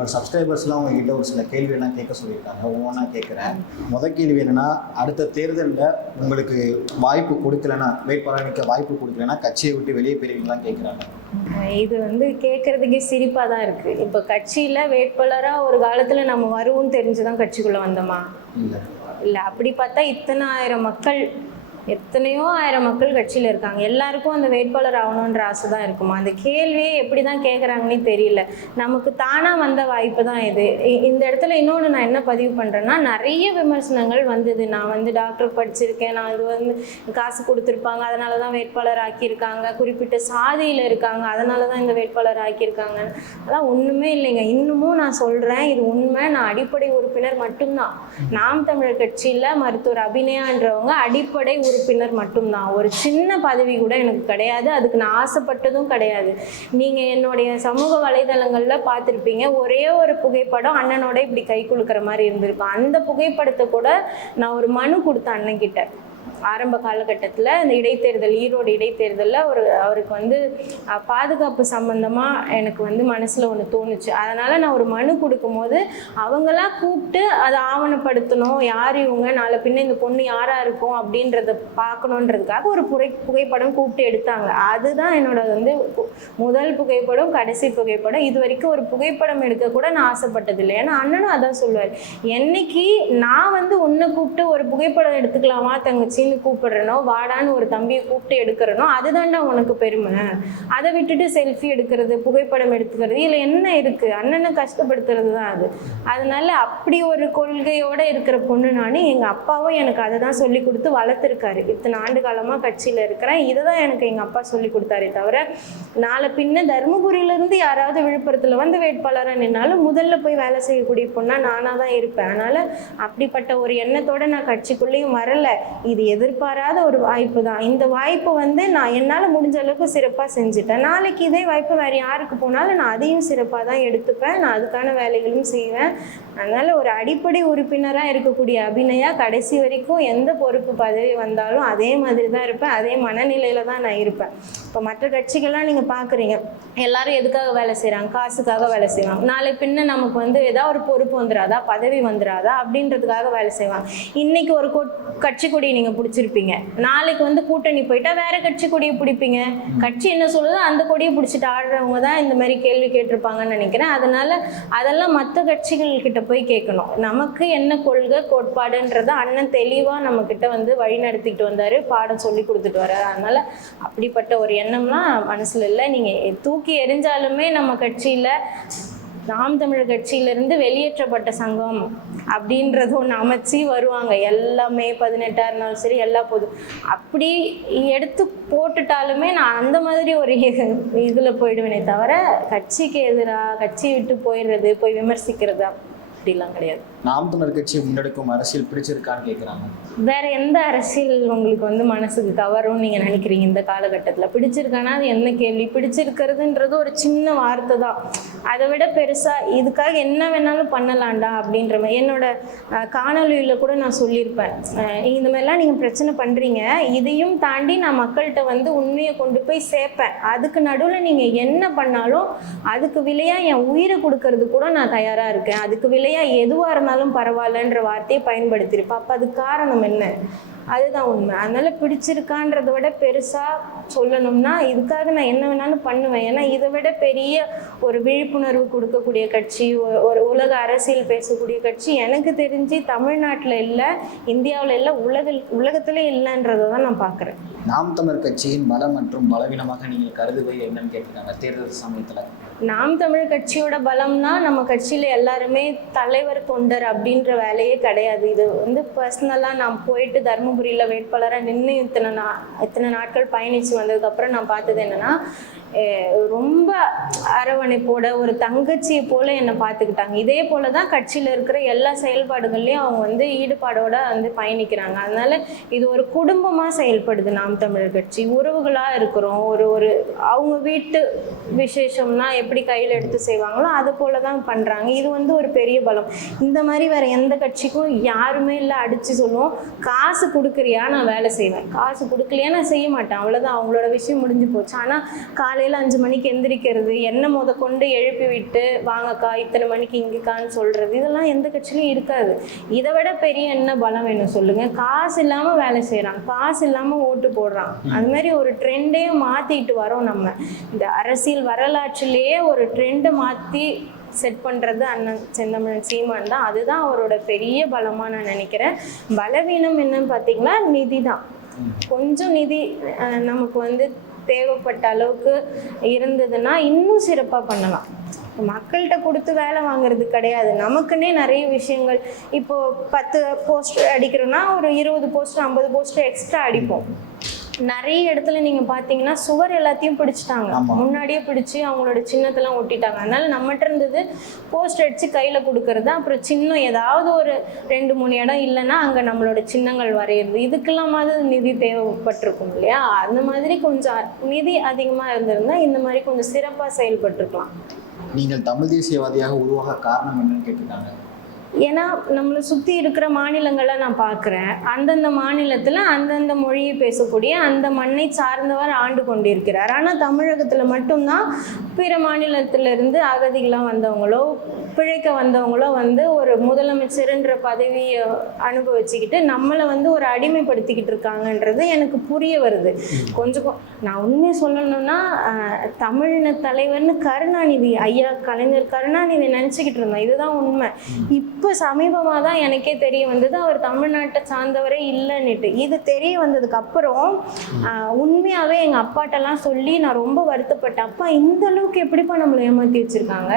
சப்ஸ்கிரைபர்ஸ்லாம் உங்ககிட்ட ஒரு சில கேள்வியெல்லாம் கேட்க சொல்லியிருக்காங்க. ஒவ்வொன்றா கேட்குறேன். கேள்வி என்னென்னா, அடுத்த தேர்தலில் உங்களுக்கு வாய்ப்பு கொடுக்கலன்னா, வேட்பாளர் நிற்க வாய்ப்பு கொடுக்கலன்னா கட்சியை விட்டு வெளியே போயிருவீங்களான்னு கேட்குறாங்க. இது கேட்கறதுக்கே சிரிப்பாக தான் இருக்குது. இப்போ கட்சியில் வேட்பாளராக ஒரு காலத்தில் நம்ம வருவோம்னு தெரிஞ்சு தான் கட்சிக்குள்ளே வந்தோமா? இல்லை. அப்படி பார்த்தா எத்தனையோ ஆயிரம் மக்கள் கட்சியில் இருக்காங்க. எல்லாருக்கும் அந்த வேட்பாளர் ஆகணுன்ற ஆசை தான் இருக்குமா? அந்த கேள்வியே எப்படி தான் கேட்குறாங்கன்னே தெரியல. நமக்கு தானாக வந்த வாய்ப்பு தான் இது. இந்த இடத்துல இன்னொன்று நான் என்ன பதிவு பண்ணுறேன்னா, நிறைய விமர்சனங்கள் வந்தது. நான் டாக்டர் படிச்சிருக்கேன், நான் இது காசு கொடுத்துருப்பாங்க, அதனால தான் வேட்பாளர் ஆக்கியிருக்காங்க, குறிப்பிட்ட சாதியில் இருக்காங்க, அதனால தான் இந்த வேட்பாளர் ஆக்கியிருக்காங்க. அதெல்லாம் ஒன்றுமே இல்லைங்க. இன்னமும் நான் சொல்கிறேன், இது உண்மை. நான் அடிப்படை உறுப்பினர் மட்டும்தான். நாம் தமிழர் கட்சியில் மருத்துவர் அபிநயான்றவங்க அடிப்படை உறுப்பினர் மட்டும்தான். ஒரு சின்ன பதவி கூட எனக்கு கிடையாது. அதுக்கு நான் ஆசைப்பட்டதும் கிடையாது. நீங்கள் என்னுடைய சமூக வலைதளங்களில் பார்த்துருப்பீங்க, ஒரே ஒரு புகைப்படம் அண்ணனோட இப்படி கை குலுக்கிற மாதிரி இருந்திருக்கும். அந்த புகைப்படத்தை கூட நான் ஒரு மனு கொடுத்தேன் அண்ணன்கிட்ட. ஆரம்ப காலகட்டத்தில் இந்த இடைத்தேர்தல், ஈரோடு இடைத்தேர்தலில் அவருக்கு பாதுகாப்பு சம்பந்தமாக எனக்கு மனசில் ஒன்று தோணுச்சு. அதனால் நான் ஒரு மனு கொடுக்கும்போது அவங்களாம் கூப்பிட்டு அதை ஆவணப்படுத்தணும், யார் இவங்க, நாளை பின்ன இந்த பொண்ணு யாராக இருக்கும் அப்படின்றத பார்க்கணுன்றதுக்காக ஒரு புகைப்படம் கூப்பிட்டு எடுத்தாங்க. அதுதான் என்னோட முதல் புகைப்படம், கடைசி புகைப்படம். இது வரைக்கும் ஒரு புகைப்படம் எடுக்க கூட நான் ஆசைப்பட்டதில்லை. ஏன்னா அண்ணனும் அதான் சொல்லுவார், என்னைக்கு நான் உன்னை கூப்பிட்டு ஒரு புகைப்படம் எடுத்துக்கலாமா தங்கச்சின்னு கூப்பிடுறனோ, வாடான்னு ஒரு தம்பியை கூப்பிட்டு எடுக்கிறனோ, அதுதான்டா உனக்கு பெருமை. அதை விட்டுட்டு செல்ஃபி எடுக்கிறது, புகைப்படம் எடுத்துக்கிறது இல்லை என்ன இருக்கு? அண்ணனை கஷ்டப்படுத்துறது தான் அது. அதனால அப்படி ஒரு கொள்கையோட இருக்கிற பொண்ணு நான். எங்கள் அப்பாவும் எனக்கு அதை தான் சொல்லி கொடுத்து வளர்த்துருக்காரு. இத்தனை ஆண்டு காலமாக கட்சியில் இருக்கிறேன். இதை தான் எனக்கு எங்கள் அப்பா சொல்லி கொடுத்தாரே தவிர, நாளை பின்ன தருமபுரியிலேருந்து யாராவது விழுப்புரத்தில் வேட்பாளராக நின்னாலும் முதல்ல போய் வேலை செய்யக்கூடிய பொண்ணா நானாக தான் இருப்பேன். அதனால் அப்படிப்பட்ட ஒரு எண்ணத்தோடு நான் கட்சிக்குள்ளேயும் வரலை. இது எதிர்பாராத ஒரு வாய்ப்பு தான். இந்த வாய்ப்பு நான் என்னால் முடிஞ்ச அளவுக்கு சிறப்பாக செஞ்சுட்டேன். நாளைக்கு இதே வாய்ப்பு வேறு யாருக்கு போனாலும் நான் அதையும் சிறப்பாக தான் எடுத்துப்பேன். நான் அதுக்கான வேலைகளும் செய்வேன். அதனால் ஒரு அடிப்படை உறுப்பினராக இருக்கக்கூடிய அபிநயா கடைசி வரைக்கும் எந்த பொறுப்பு பதவி வந்தாலும் அதே மாதிரி தான் இருப்பேன். அதே மனநிலையில் தான் நான் இருப்பேன். இப்போ மற்ற கட்சிகள்லாம் நீங்கள் பார்க்குறீங்க, எல்லாரும் எதுக்காக வேலை செய்கிறாங்க? காசுக்காக வேலை செய்வாங்க. நாளை பின்ன நமக்கு ஏதாவது ஒரு பொறுப்பு வந்துடாதா, பதவி வந்துடாதா அப்படின்றதுக்காக வேலை செய்வாங்க. இன்னைக்கு ஒரு கட்சி கொடியை நீங்கள் பிடிச்சிருப்பீங்க, நாளைக்கு கூட்டணி போயிட்டா வேற கட்சி கொடியை பிடிப்பீங்க. கட்சி என்ன சொல்லுதோ அந்த கொடியை பிடிச்சிட்டு ஆடுறவங்க தான் இந்த மாதிரி கேள்வி கேட்டிருப்பாங்கன்னு நினைக்கிறேன். அதெல்லாம் மற்ற கட்சிகள் கிட்ட போய் கேட்கணும். நமக்கு என்ன கொள்கை கோட்பாடுன்றத அண்ணன் தெளிவாக நம்ம கிட்ட வழி நடத்திக்கிட்டு வந்தாரு, பாடம் சொல்லி கொடுத்துட்டு வர்றாரு. அதனால அப்படிப்பட்ட ஒரு எண்ணம்லாம் மனசுல இல்லை. நீங்க தூக்கி எறிஞ்சாலுமே நம்ம கட்சியில, நாம் தமிழர் கட்சியிலிருந்து வெளியேற்றப்பட்ட சங்கம் அப்படின்றது ஒன்று அமைச்சு வருவாங்க. எல்லாமே 18 இருந்தாலும் சரி, எல்லா போதும் அப்படி எடுத்து போட்டுட்டாலுமே நான் அந்த மாதிரி ஒரு இதில் போயிடுவேனே தவிர, கட்சிக்கு எதிராக கட்சியை விட்டு போயிடுறது, போய் விமர்சிக்கிறது அப்படிலாம் கிடையாது. நாம் தமிழர் கட்சி முன்னெடுக்கும் அரசியல் பிடிச்சிருக்கான்னு கேட்குறாங்க. வேற எந்த அரசியல் உங்களுக்கு மனசுக்கு கவரும் நீங்க நினைக்கிறீங்க இந்த காலகட்டத்தில்? பிடிச்சிருக்கானா அது என்ன கேள்வி? பிடிச்சிருக்கிறதுன்றது ஒரு சின்ன வார்த்தை தான். அதை விட பெருசா இதுக்காக என்ன வேணாலும் பண்ணலாம்டா அப்படின்ற மாதிரி என்னோட காணொலியில் கூட நான் சொல்லியிருப்பேன். இந்த மாதிரிலாம் நீங்கள் பிரச்சனை பண்ணுறீங்க, இதையும் தாண்டி நான் மக்கள்கிட்ட உண்மையை கொண்டு போய் சேர்ப்பேன். அதுக்கு நடுவில் நீங்கள் என்ன பண்ணாலும் அதுக்கு விலையாக என் உயிரை கொடுக்கறது கூட நான் தயாராக இருக்கேன். அதுக்கு விலையாக எதுவாக இருந்தாலும் பரவாயில்லன்ற வார்த்தையை பயன்படுத்தியிருப்பேன். அப்போ அது காரணம் என்ன? அதுதான் உண்மை. அதனால பிடிச்சிருக்கான்றதை விட பெருசா சொல்லணும்னா இதுக்காக நான் என்ன வேணாலும் பண்ணுவேன். ஏன்னா இதை விட பெரிய ஒரு விழிப்புணர்வு கொடுக்கக்கூடிய கட்சி, ஒரு உலக அரசியல் பேசக்கூடிய கட்சி எனக்கு தெரிஞ்சு தமிழ்நாட்டில் இல்லை, இந்தியாவில் இல்லை, உலகத்திலே இல்லைன்றதை தான் நான் பார்க்குறேன். நாம் தமிழர் கட்சியின் பலம் மற்றும் பலவீனமாக நீங்கள் கருதுவை என்னன்னு கேட்டிருக்காங்க தேர்தல் சமயத்தில். நாம் தமிழ் கட்சியோட பலம்னா நம்ம கட்சியில் எல்லாருமே தலைவர் தொண்டர் அப்படின்ற வேலையே கிடையாது. இது பர்சனலாக நான் போயிட்டு தருமபுரியில் வேட்பாளராக நின்று இத்தனை நாட்கள் பயணித்து வந்ததுக்கப்புறம் நான் பார்த்தது என்னென்னா, ரொம்ப அரவணைப்போட ஒரு தங்கச்சியை போல என்னை பார்த்துக்கிட்டாங்க. இதே போல தான் கட்சியில் இருக்கிற எல்லா செயல்பாடுகள்லையும் அவங்க ஈடுபாடோட பயணிக்கிறாங்க. அதனால இது ஒரு குடும்பமாக செயல்படுது நாம் தமிழர் கட்சி. உறவுகளாக இருக்கிறோம். ஒரு அவங்க வீட்டு விசேஷம்னா எப்படி கையில் எடுத்து செய்வாங்களோ அது போல தான் பண்ணுறாங்க. இது ஒரு பெரிய பலம். இந்த மாதிரி வேற எந்த கட்சிக்கும் யாருமே இல்லை. அடித்து சொல்லுவோம், காசு கொடுக்குறியா நான் வேலை செய்வேன், காசு கொடுக்கலையா நான் செய்ய மாட்டேன், அவ்வளோதான், அவங்களோட விஷயம் முடிஞ்சு போச்சு. ஆனால் காலையில் காலையில் 5 மணிக்கு எந்திரிக்கிறது, என்னை கொண்டு எழுப்பி விட்டு வாங்கக்கா இத்தனை மணிக்கு இங்கேக்கான்னு சொல்கிறது, இதெல்லாம் எந்த கட்சியிலையும் இருக்காது. இதை விட பெரிய என்ன பலம் வேணும் சொல்லுங்கள்? காசு இல்லாமல் வேலை செய்கிறான், காசு இல்லாமல் ஓட்டு போடுறான். அது மாதிரி ஒரு ட்ரெண்டையும் மாற்றிட்டு வரோம் நம்ம. இந்த அரசியல் வரலாற்றிலேயே ஒரு ட்ரெண்டை மாற்றி செட் பண்ணுறது அண்ணன் செந்தமிழன் சீமான் தான். அதுதான் அவரோட பெரிய பலமாக நான் நினைக்கிறேன். பலவீனம் என்னன்னு பார்த்தீங்கன்னா நிதி தான். கொஞ்சம் நிதி நமக்கு வந்து தேவைப்பட்ட அளவுக்கு இருந்ததுன்னா இன்னும் சிறப்பாக பண்ணலாம். மக்கள்கிட்ட கொடுத்து வேலை வாங்குறது கிடையாது, நமக்குன்னே நிறைய விஷயங்கள். இப்போ 10 போஸ்டர் அடிக்கிறோன்னா ஒரு 20 போஸ்டர் 50 போஸ்டர் எக்ஸ்ட்ரா அடிப்போம். நிறைய இடத்துல நீங்க பாத்தீங்கன்னா சுவர் எல்லாத்தையும் பிடிச்சிட்டாங்க, முன்னாடியே பிடிச்சி அவங்களோட சின்னத்தெல்லாம் ஒட்டிட்டாங்க. அதனால நம்மகிட்ட இருந்தது போஸ்டர் அடிச்சு கையில கொடுக்கறது, அப்புறம் சின்னம் ஏதாவது ஒரு 2-3 இடம் இல்லைன்னா அங்க நம்மளோட சின்னங்கள் வரைகிறது. இதுக்கெல்லாமாவது நிதி தேவைப்பட்டிருக்கும் இல்லையா? அந்த மாதிரி கொஞ்சம் நிதி அதிகமா இருந்திருந்தா இந்த மாதிரி கொஞ்சம் சிறப்பா செயல்பட்டிருக்கலாம். நீங்கள் தமிழ் தேசியவாதியாக உருவாக காரணம் என்னன்னு கேட்டிருக்காங்க. ஏன்னா நம்மளை சுற்றி இருக்கிற மாநிலங்களை நான் பார்க்குறேன். அந்தந்த மாநிலத்தில் அந்தந்த மொழியை பேசக்கூடிய அந்த மண்ணை சார்ந்தவர் ஆண்டு கொண்டிருக்கிறார். ஆனால் தமிழகத்தில் மட்டும்தான் பிற மாநிலத்திலிருந்து அகதிகளாக வந்தவங்களோ பிழைக்க வந்தவங்களோ வந்து ஒரு முதலமைச்சர்ன்ற பதவியை அனுபவிச்சுக்கிட்டு நம்மளை வந்து ஒரு அடிமைப்படுத்திக்கிட்டு இருக்காங்கன்றது எனக்கு புரிய வருது. கொஞ்சம் நான் உண்மையை சொல்லணும்னா தமிழின தலைவர்னு கருணாநிதி ஐயா கலைஞர் கருணாநிதி நினச்சிக்கிட்டு இருந்தேன். இதுதான் உண்மை. இப்போ சமீபமாக தான் எனக்கே தெரிய வந்தது அவர் தமிழ்நாட்டை சார்ந்தவரே இல்லைன்னுட்டு. இது தெரிய வந்ததுக்கு அப்புறம் உண்மையாகவே எங்கள் அப்பாட்டெல்லாம் சொல்லி நான் ரொம்ப வருத்தப்பட்டேன். அப்பா இந்த அளவுக்கு எப்படிப்பா நம்மளை ஏமாற்றி வச்சுருக்காங்க?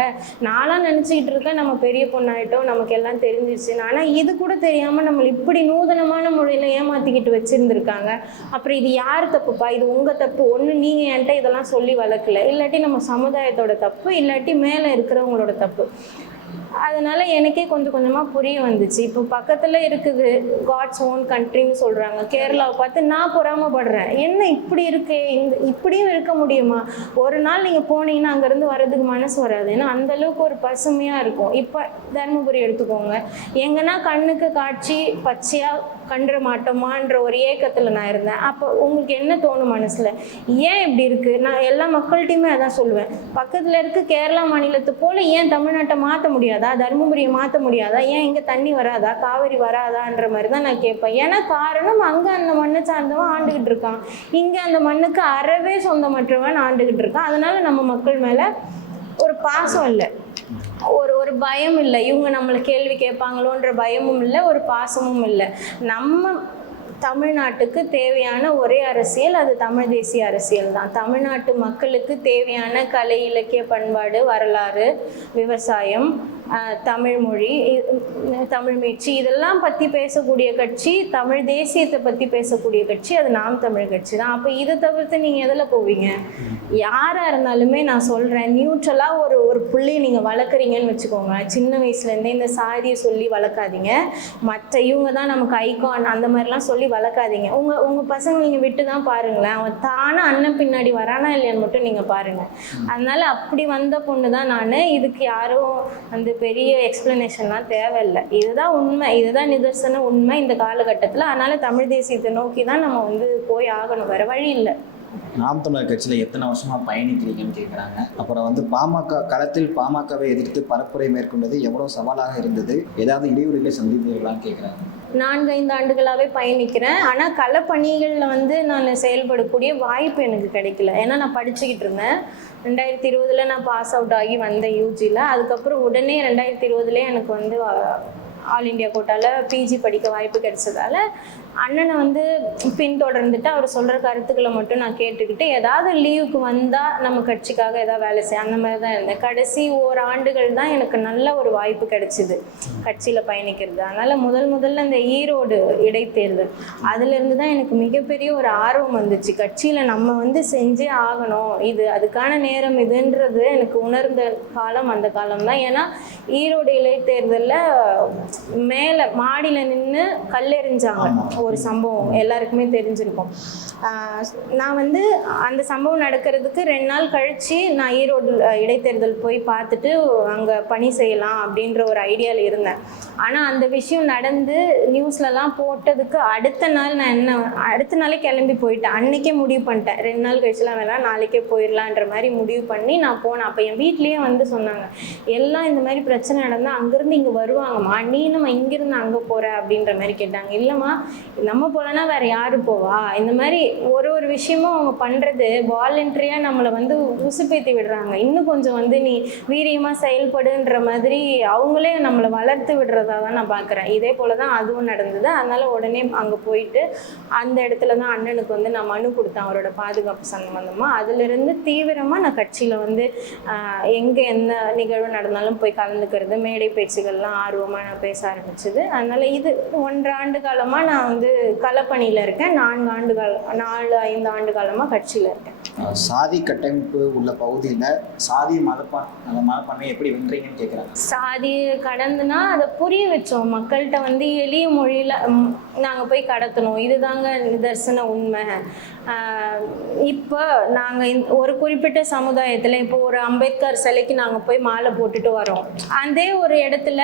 நான்லாம் நினச்சிக்கிட்டு இருக்கேன் நம்ம பெரிய பொண்ணாயிட்டோம், நமக்கு எல்லாம் தெரிஞ்சிருச்சு. ஆனால் இது கூட தெரியாமல் நம்மளை இப்படி நூதனமான முறையில் ஏமாற்றிக்கிட்டு வச்சுருந்துருக்காங்க. அப்புறம் இது யார் தப்புப்பா? இது உங்கள் தப்பு. ஒன்று நீங்கள் என்கிட்ட இதெல்லாம் சொல்லி வளர்க்கல, இல்லாட்டி நம்ம சமுதாயத்தோட தப்பு, இல்லாட்டி மேலே இருக்கிறவங்களோட தப்பு. அதனால எனக்கே கொஞ்சம் கொஞ்சமாக புரிய வந்துச்சு. இப்போ பக்கத்தில் இருக்குது காட்ஸ் ஓன் கண்ட்ரின்னு சொல்கிறாங்க. கேரளாவை பார்த்து நான் பொறாமப்படுறேன். என்ன இப்படி இருக்கு, இப்படியும் இருக்க முடியுமா? ஒரு நாள் நீங்கள் போனீங்கன்னா அங்கேருந்து வர்றதுக்கு மனசு வராது. ஏன்னா அந்தளவுக்கு ஒரு பசுமையாக இருக்கும். இப்போ தருமபுரி எடுத்துக்கோங்க, எங்கன்னா கண்ணுக்கு காட்சி பச்சையாக கண்டுற மாட்டோமான்ற ஒரு ஏக்கத்தில் நான் இருந்தேன். அப்போ உங்களுக்கு என்ன தோணும் மனசில்? ஏன் இப்படி இருக்குது? நான் எல்லா மக்கள்கிட்டையுமே அதான் சொல்லுவேன். பக்கத்தில் இருக்க கேரளா மாநிலத்து போல் ஏன் தமிழ்நாட்டை மாற்ற முடியாதா? தருமபுரியை மாற்ற முடியாதா? ஏன் இங்கே தண்ணி வராதா, காவிரி வராதான்ற மாதிரி தான் நான் கேட்பேன். ஏன்னா காரணம் அங்கே அந்த மண்ணை சார்ந்தவன் ஆண்டுகிட்டு இருக்கான், இங்கே அந்த மண்ணுக்கு அறவே சொந்தமற்றவன் ஆண்டுகிட்டு இருக்கான். அதனால நம்ம மக்கள் மேலே ஒரு பாசம் இல்லை, ஒரு பயம் இல்லை. இவங்க நம்மளை கேள்வி கேட்பாங்களோன்ற பயமும் இல்லை, ஒரு பாசமும் இல்லை. நம்ம தமிழ்நாட்டுக்கு தேவையான ஒரே அரசியல் அது தமிழ் தேசிய அரசியல் தான். தமிழ்நாட்டு மக்களுக்கு தேவையான கலை, இலக்கிய, பண்பாடு, வரலாறு, விவசாயம், தமிழ் மொழி, தமிழ் மீட்சி, இதெல்லாம் பற்றி பேசக்கூடிய கட்சி, தமிழ் தேசியத்தை பற்றி பேசக்கூடிய கட்சி அது நாம் தமிழ் கட்சி தான். அப்போ இதை தவிர்த்து நீங்கள் எதில் போவீங்க? யாராக இருந்தாலுமே நான் சொல்கிறேன், நியூட்ரலாக ஒரு புள்ளையை நீங்கள் வளர்க்குறீங்கன்னு வச்சுக்கோங்க. சின்ன வயசுலேருந்தே இந்த சாதியை சொல்லி வளர்க்காதீங்க. மற்ற இவங்க தான் நமக்கு ஐகான் அந்த மாதிரிலாம் சொல்லி வளர்க்காதீங்க. உங்கள் பசங்க நீங்கள் விட்டு தான் பாருங்களேன், அவன் தானே அண்ணன் பின்னாடி வரானா இல்லையான்னு மட்டும் நீங்கள் பாருங்கள். அதனால் அப்படி வந்த பொண்ணு தான் நான். இதுக்கு யாரும் வந்து பெரிய எக்ஸ்பிளனேஷன்லாம் தேவையில்லை. இதுதான் உண்மை, இதுதான் நிதர்சன உண்மை இந்த காலகட்டத்தில். அதனால தமிழ் தேசியத்தை நோக்கி தான் நம்ம வந்து போய் ஆகணும், வேற வழி இல்லை. நாம் தமிழர் கட்சியில் எத்தனை வருஷமாக பயணிக்கிறீங்கன்னு கேட்குறாங்க. அப்புறம் வந்து பாமக களத்தில் பாமகவை எதிர்த்து பரப்புரை மேற்கொண்டது எவ்வளோ சவாலாக இருந்தது, ஏதாவது இடையூறுகளை சந்தித்தீர்களான்னு கேட்குறாங்க. 4-5 ஆண்டுகளாகவே பயணிக்கிறேன். ஆனால் களப்பணிகளில் வந்து நான் செயல்படக்கூடிய வாய்ப்பு எனக்கு கிடைக்கல. ஏன்னா நான் படிச்சுக்கிட்டு இருந்தேன். 2020 நான் பாஸ் அவுட் ஆகி வந்தேன் யூஜியில். அதுக்கப்புறம் உடனே 2020 எனக்கு வந்து ஆல் இண்டியா கோட்டாவில் பிஜி படிக்க வாய்ப்பு கிடைச்சதால அண்ணனை வந்து பின்தொடர்ந்துட்டு அவர் சொல்கிற கருத்துக்களை மட்டும் நான் கேட்டுக்கிட்டு ஏதாவது லீவுக்கு வந்தால் நம்ம கட்சிக்காக ஏதாவது வேலை செய்ய அந்த மாதிரி தான் இருந்தேன். கடைசி ஓராண்டுகள் தான் எனக்கு நல்ல ஒரு வாய்ப்பு கிடைச்சிது கட்சியில் பயணிக்கிறது. அதனால் முதல்ல இந்த ஈரோடு இடைத்தேர்தல் அதுலேருந்து தான் எனக்கு மிகப்பெரிய ஒரு ஆர்வம் வந்துச்சு. கட்சியில் நம்ம வந்து செஞ்சே ஆகணும், இது அதுக்கான நேரம் இதுன்றது எனக்கு உணர்ந்த காலம் அந்த காலம் தான். ஏன்னா ஈரோடு இடைத்தேர்தலில் மேலே மாடியில் நின்று கல்லெறிஞ்சாங்க ஒரு சம்பவம் எல்லாருக்குமே தெரிஞ்சிருக்கும். நான் வந்து அந்த சம்பவம் நடக்கிறதுக்கு 2 நாள் கழித்து நான் ஈரோடு இடைத்தேர்தல் போய் பார்த்துட்டு அங்கே பணி செய்யலாம் அப்படின்ற ஒரு ஐடியாவில் இருந்தேன். ஆனால் அந்த விஷயம் நடந்து நியூஸ்லலாம் போட்டதுக்கு அடுத்த நாளே கிளம்பி போயிட்டேன். அன்றைக்கே முடிவு பண்ணிட்டேன், 2 நாள் கழிச்சுலாம் வேணாம், நாளைக்கே போயிடலான்ற மாதிரி முடிவு பண்ணி நான் போனேன். அப்போ என் வீட்லேயே வந்து சொன்னாங்க, எல்லாம் இந்த மாதிரி பிரச்சனை நடந்தால் அங்கேருந்து இங்கே வருவாங்கம்மா, நீ நம்ம இங்கேருந்து அங்கே போகிற அப்படின்ற மாதிரி கேட்டாங்க. இல்லைம்மா, நம்ம போகலன்னா வேறு யார் போவா? இந்த மாதிரி ஒரு விஷயமும் அவங்க பண்ணுறது வாலண்டரியாக நம்மளை வந்து உசுப்பேத்தி விடுறாங்க. இன்னும் கொஞ்சம் வந்து நீ வீரியமாக செயல்படுன்ற மாதிரி அவங்களே நம்மளை வளர்த்து விடுறதா தான் நான் பார்க்குறேன். இதே போல் தான் அதுவும் நடந்தது. அதனால் உடனே அங்கே போயிட்டு அந்த இடத்துல தான் அண்ணனுக்கு வந்து நான் மனு கொடுத்தேன், அவரோட பாதுகாப்பு சம்பந்தமாக. அதிலிருந்து தீவிரமாக நான் கட்சியில் வந்து எங்கே எந்த நிகழ்வு நடந்தாலும் போய் கலந்துக்கிறது, மேடை பேச்சுகள்லாம் ஆர்வமாக நான் பேச ஆரம்பிச்சது. அதனால் இது 1.5 ஆண்டு காலமாக நான் வந்து களப்பணியில் இருக்கேன். 4-5 ஆண்டு காலமாக கட்சியில் இருக்கேன். சாதி கட்டமைப்பு உள்ள பகுதியில் சாதி மனப்பான்மை எப்படி வென்றீங்கன்னு கேட்குறாங்க. சாதி கடந்துனா அதை புரிய வச்சோம் மக்கள்கிட்ட, வந்து எளிய மொழியில் நாங்கள் போய் கடத்தணும். இதுதாங்க நிதர்சன உண்மை. இப்போ நாங்கள் ஒரு குறிப்பிட்ட சமுதாயத்தில் இப்போ ஒரு அம்பேத்கர் சிலைக்கு நாங்கள் போய் மாலை போட்டுட்டு வரோம். அதே ஒரு இடத்துல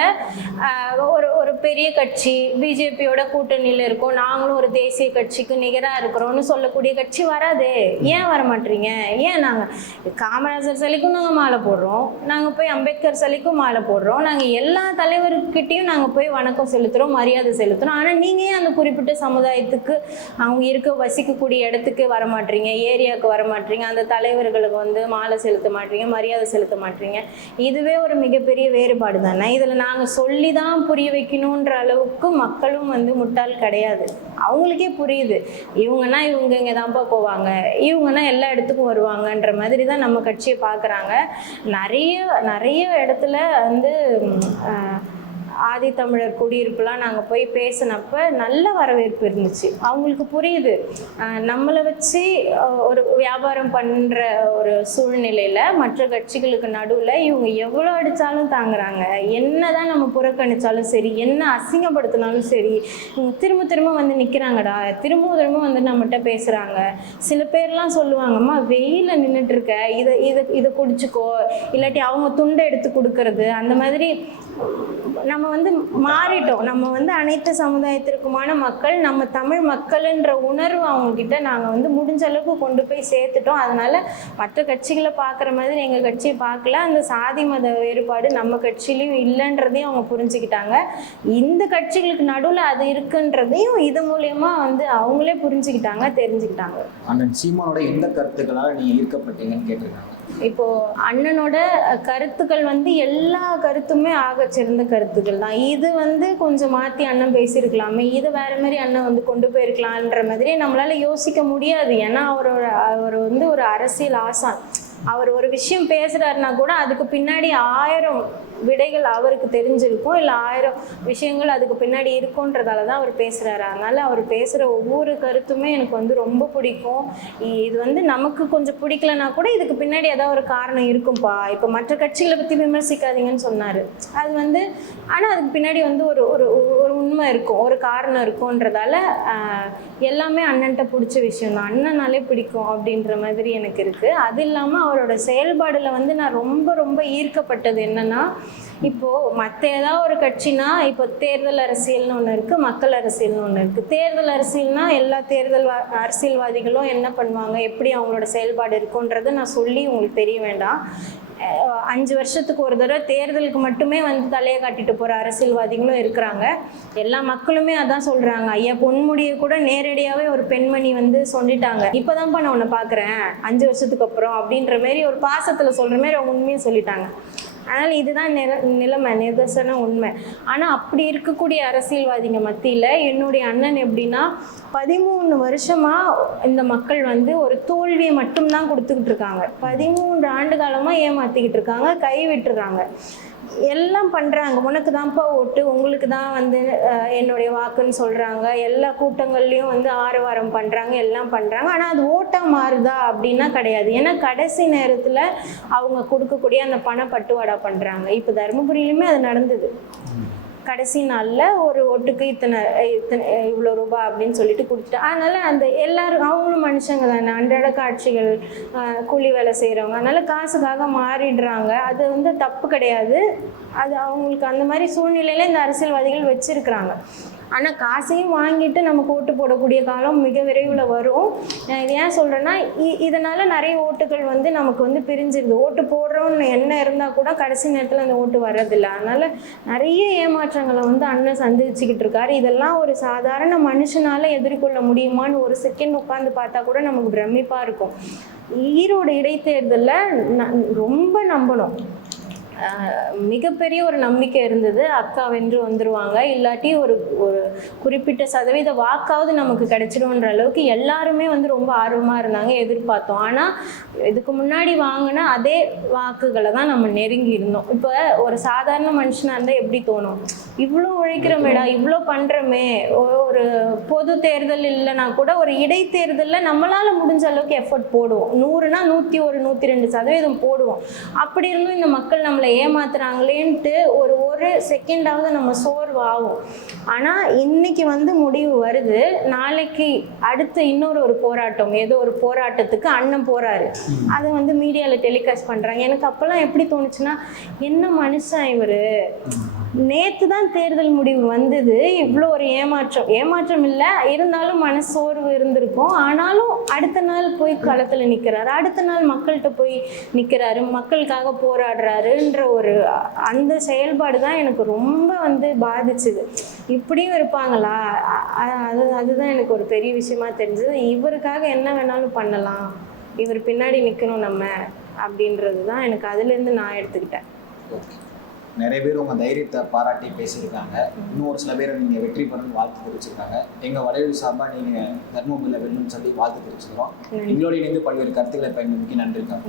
ஒரு பெரிய கட்சி பிஜேபியோட கூட்டணியில் இருக்கோம், நாங்களும் ஒரு தேசிய கட்சிக்கு நிகராக இருக்கிறோம்னு சொல்லக்கூடிய கட்சி வராதே. ஏன் வர மாட்டீங்க? ஏன் நாங்கள் காமராஜர் சிலைக்கும் நாங்கள் மாலை போடுறோம், நாங்கள் போய் அம்பேத்கர் சிலைக்கும் மாலை போடுறோம், நாங்கள் எல்லா தலைவர்கிட்டையும் நாங்கள் போய் வணக்கம் செலுத்துகிறோம், மரியாதை செலுத்துகிறோம். ஆனால் நீங்கள் ஏன் அந்த குறிப்பிட்ட சமுதாயத்துக்கு அவங்க வசிக்கக்கூடிய இடத்துக்கு வர மாட்டீங்க, ஏரியாவுக்கு வர மாட்டீங்க, அந்த தலைவர்களுக்கு வந்து மாலை செலுத்த மாட்டீங்க, மரியாதை செலுத்த மாட்டீங்க? இதுவே ஒரு மிகப்பெரிய வேறுபாடு தானே. இதில் நாங்கள் சொல்லி தான் புரிய வைக்கணுன்ற அளவுக்கு மக்களும் வந்து முட்டாள் கிடையாது. அவங்களுக்கே புரியுது, இவங்கன்னா இவங்க இங்கே தான்ப்பா போவாங்க, இவங்கன்னா எல்லா இடத்துக்கும் வருவாங்கன்ற மாதிரி தான் நம்ம கட்சியை பார்க்குறாங்க. நிறைய இடத்துல வந்து ஆதித்தமிழர் குடியிருப்புலாம் நாங்கள் போய் பேசினப்ப நல்ல வரவேற்பு இருந்துச்சு. அவங்களுக்கு புரியுது நம்மளை வச்சு ஒரு வியாபாரம் பண்ணுற ஒரு சூழ்நிலையில் மற்ற கட்சிகளுக்கு நடுவில் இவங்க எவ்வளோ அடித்தாலும் தாங்குறாங்க. என்ன தான் நம்ம புறக்கணித்தாலும் சரி, என்ன அசிங்கப்படுத்தினாலும் சரி, இவங்க திரும்ப வந்து நிற்கிறாங்கடா, திரும்ப வந்து நம்மகிட்ட பேசுகிறாங்க. சில பேர்லாம் சொல்லுவாங்கம்மா, வெயிலில் நின்றுட்டுருக்க, இதை குடிச்சிக்கோ, இல்லாட்டி அவங்க துண்டை எடுத்து கொடுக்கறது. அந்த மாதிரி நம்ம வந்து மாறிட்டோம். நம்ம வந்து அனைத்து சமுதாயத்திற்குமான மக்கள், நம்ம தமிழ் மக்கள்ன்ற உணர்வு அவங்கக்கிட்ட நாங்கள் வந்து முடிஞ்ச அளவுக்கு கொண்டு போய் சேர்த்துட்டோம். அதனால் மற்ற கட்சிகளை பார்க்குற மாதிரி எங்கள் கட்சியை பார்க்கல. அந்த சாதி மத வேறுபாடு நம்ம கட்சியிலையும் இல்லைன்றதையும் அவங்க புரிஞ்சுக்கிட்டாங்க. இந்த கட்சிகளுக்கு நடுவில் அது இருக்குன்றதையும் இது மூலயமா வந்து அவங்களே புரிஞ்சுக்கிட்டாங்க, தெரிஞ்சுக்கிட்டாங்க. அண்ணன் சீமானோட எந்த கருத்துக்களால் நீ ஈர்க்கப்பட்டீங்கன்னு கேட்டிருக்காங்க. இப்போ அண்ணனோட கருத்துக்கள் வந்து எல்லா கருத்துமே ஆக சிறந்த கருத்துக்கள் தான். இது வந்து கொஞ்சம் மாற்றி அண்ணன் பேசியிருக்கலாமே, இது வேற மாதிரி அண்ணன் வந்து கொண்டு போயிருக்கலான்ற மாதிரி நம்மளால யோசிக்க முடியாது. ஏன்னா அவர் வந்து ஒரு அரசியல் ஆசான். அவர் ஒரு விஷயம் பேசுறாருன்னா கூட அதுக்கு பின்னாடி 1000 விடைகள் அவருக்கு தெரிஞ்சிருக்கும், இல்லை 1000 விஷயங்கள் அதுக்கு பின்னாடி இருக்குன்றதால தான் அவர் பேசுகிறாரு. அதனால் அவர் பேசுகிற ஒவ்வொரு கருத்துமே எனக்கு வந்து ரொம்ப பிடிக்கும். இது வந்து நமக்கு கொஞ்சம் பிடிக்கலனா கூட இதுக்கு பின்னாடி ஏதாவது ஒரு காரணம் இருக்கும்பா. இப்போ மற்ற கட்சிகளை பற்றி விமர்சிக்காதீங்கன்னு சொன்னார், அது வந்து ஆனால் அதுக்கு பின்னாடி வந்து ஒரு உண்மை இருக்கும், ஒரு காரணம் இருக்கும்ன்றதால எல்லாமே அண்ணன்ட்ட பிடிச்ச விஷயம் தான். அண்ணனாலே பிடிக்கும் அப்படின்ற மாதிரி எனக்கு இருக்குது. அது இல்லாமல் அவரோட செயல்பாடில் வந்து நான் ரொம்ப ஈர்க்கப்பட்டது என்னென்னா, இப்போது மற்ற ஏதாவது ஒரு கட்சினா, இப்போ தேர்தல் அரசியல்னு ஒன்று இருக்குது, மக்கள் அரசியல்னு ஒன்று இருக்குது. தேர்தல் அரசியல்னா எல்லா அரசியல்வாதிகளும் என்ன பண்ணுவாங்க, எப்படி அவங்களோட செயல்பாடு இருக்குன்றது நான் சொல்லி உங்களுக்கு தெரிய வேண்டாம். 5 வருஷத்துக்கு ஒரு தடவை தேர்தலுக்கு மட்டுமே வந்து தலையை காட்டிட்டு போகிற அரசியல்வாதிகளும் இருக்கிறாங்க. எல்லா மக்களுமே அதான் சொல்கிறாங்க. ஐயா பொன்முடியை கூட நேரடியாகவே ஒரு பெண்மணி வந்து சொல்லிட்டாங்க, இப்போதான்ப்பா நான் உன்னை பார்க்குறேன் 5 வருஷத்துக்கு அப்புறம் அப்படின்ற மாரி ஒரு பாசத்தில் சொல்கிற மாரி அவங்க உண்மையை சொல்லிட்டாங்க. அதனால் இதுதான் நிலைமை, நிதர்சன உண்மை. ஆனால் அப்படி இருக்கக்கூடிய அரசியல்வாதிங்க மத்தியில் என்னுடைய அண்ணன் எப்படின்னா, 13 வருஷமாக இந்த மக்கள் வந்து ஒரு தோல்வியை மட்டும்தான் கொடுத்துக்கிட்டு இருக்காங்க. 13 ஆண்டு காலமாக ஏமாற்றிக்கிட்டு இருக்காங்க, கை விட்டுறாங்க. எல்லா இதெல்லாம் பண்ணுறாங்க. உனக்கு தான்ப்பா ஓட்டு, உங்களுக்கு தான் வந்து என்னுடைய வாக்குன்னு சொல்கிறாங்க. எல்லா கூட்டங்கள்லேயும் வந்து ஆரவாரம் பண்ணுறாங்க, எல்லாம் பண்ணுறாங்க. ஆனால் அது ஓட்டாக மாறுதா அப்படின்னா கிடையாது. ஏன்னா கடைசி நேரத்தில் அவங்க கொடுக்கக்கூடிய அந்த பணப்பட்டுவாடா பண்ணுறாங்க. இப்போ தருமபுரியிலுமே அது நடந்தது. கடைசி நாளில் ஒரு ஓட்டுக்கு இத்தனை இவ்வளோ ரூபாய் அப்படின்னு சொல்லிட்டு கொடுத்துட்டு, அதனால் அந்த எல்லாரும் அவங்களும் மனுஷங்க தானே, அன்றாட காட்சிகள், கூலி வேலை செய்கிறவங்க, அதனால் காசுக்காக மாறிடுறாங்க. அது வந்து தப்பு கிடையாது. அது அவங்களுக்கு அந்த மாதிரி சூழ்நிலையில் இந்த அரசியல்வாதிகள் வச்சுருக்குறாங்க. ஆனால் காசையும் வாங்கிட்டு நமக்கு ஓட்டு போடக்கூடிய காலம் மிக விரைவில் வரும். இது ஏன் சொல்கிறேன்னா, இதனால் நிறைய ஓட்டுகள் வந்து நமக்கு வந்து பிரிஞ்சிருது. ஓட்டு போடுறோன்னு என்ன இருந்தால் கூட கடைசி நேரத்தில் அந்த ஓட்டு வர்றதில்லை. அதனால் நிறைய ஏமாற்றங்களை வந்து அண்ணன் சந்திச்சுக்கிட்டு இருக்காரு. இதெல்லாம் ஒரு சாதாரண மனுஷனால் எதிர்கொள்ள முடியுமான்னு ஒரு செகண்ட் உட்காந்து பார்த்தா கூட நமக்கு பிரமிப்பாக இருக்கும். ஈரோடு இடைத்தேர்தலில் ரொம்ப நம்பணும், மிகப்பெரிய ஒரு நம்பிக்கை இருந்தது, அக்கா வென்று வந்துருவாங்க, இல்லாட்டி ஒரு குறிப்பிட்ட சதவீத வாக்காவது நமக்கு கிடைச்சிடும்ன்ற அளவுக்கு எல்லாருமே வந்து ரொம்ப ஆர்வமாக இருந்தாங்க, எதிர்பார்த்தோம். ஆனால் இதுக்கு முன்னாடி வாங்கின அதே வாக்குகளை தான் நம்ம நெருங்கி இருந்தோம். இப்போ ஒரு சாதாரண மனுஷனாக இருந்தால் எப்படி தோணும், இவ்வளோ உழைக்கிறோமேடா, இவ்வளோ பண்ணுறோமே, ஒரு பொது தேர்தல் இல்லைனா கூட ஒரு இடைத்தேர்தலில் நம்மளால் முடிஞ்ச அளவுக்கு எஃபர்ட் போடுவோம். 100னா 101 102% போடுவோம். அப்படி இருந்தும் இந்த மக்கள் நம்மளை ஏமாத்துறாங்களேன்ட்டு ஒரு செகண்டாவது நம்ம சோர்வாகும். ஆனால் இன்னைக்கு வந்து முடிவு வருது, நாளைக்கு அடுத்த இன்னொரு போராட்டம், ஏதோ ஒரு போராட்டத்துக்கு அண்ணன் போறாரு, அதை வந்து மீடியாவில் டெலிகாஸ்ட் பண்றாங்க. எனக்கு அப்பெல்லாம் எப்படி தோணுச்சுன்னா, என்ன மனுஷன் இவரு, நேற்று தான் தேர்தல் முடிவு வந்தது, இவ்வளோ ஒரு ஏமாற்றம் இல்லை, இருந்தாலும் மனசோர்வு இருந்திருக்கும். ஆனாலும் அடுத்த நாள் போய் களத்தில் நிற்கிறாரு, அடுத்த நாள் மக்கள்கிட்ட போய் நிற்கிறாரு, மக்களுக்காக போராடுறாருன்ற ஒரு அந்த செயல்பாடு தான் எனக்கு ரொம்ப வந்து பாதிச்சுது. இப்படியும் இருப்பாங்களா, அதுதான் எனக்கு ஒரு பெரிய விஷயமா தெரிஞ்சது. இவருக்காக என்ன வேணாலும் பண்ணலாம், இவர் பின்னாடி நிற்கணும் நம்ம அப்படின்றது தான் எனக்கு அதுலேருந்து நான் எடுத்துக்கிட்டேன். நிறைய பேர் உங்கள் தைரியத்தை பாராட்டி பேசியிருக்காங்க. இன்னும் ஒரு சில பேரை நீங்கள் வெற்றி பெறணும்னு வாழ்த்து தெரிவிச்சிருக்காங்க. எங்கள் வலையொலி சார்பாக நீங்கள் தர்மபுரியில் வெல்லணும்னு சொல்லி வாழ்த்து தெரிவிச்சிருக்கோம். எங்களோட இணைந்து பல்வேறு கருத்துக்களை பயன்படுத்தி நன்றிக்கா.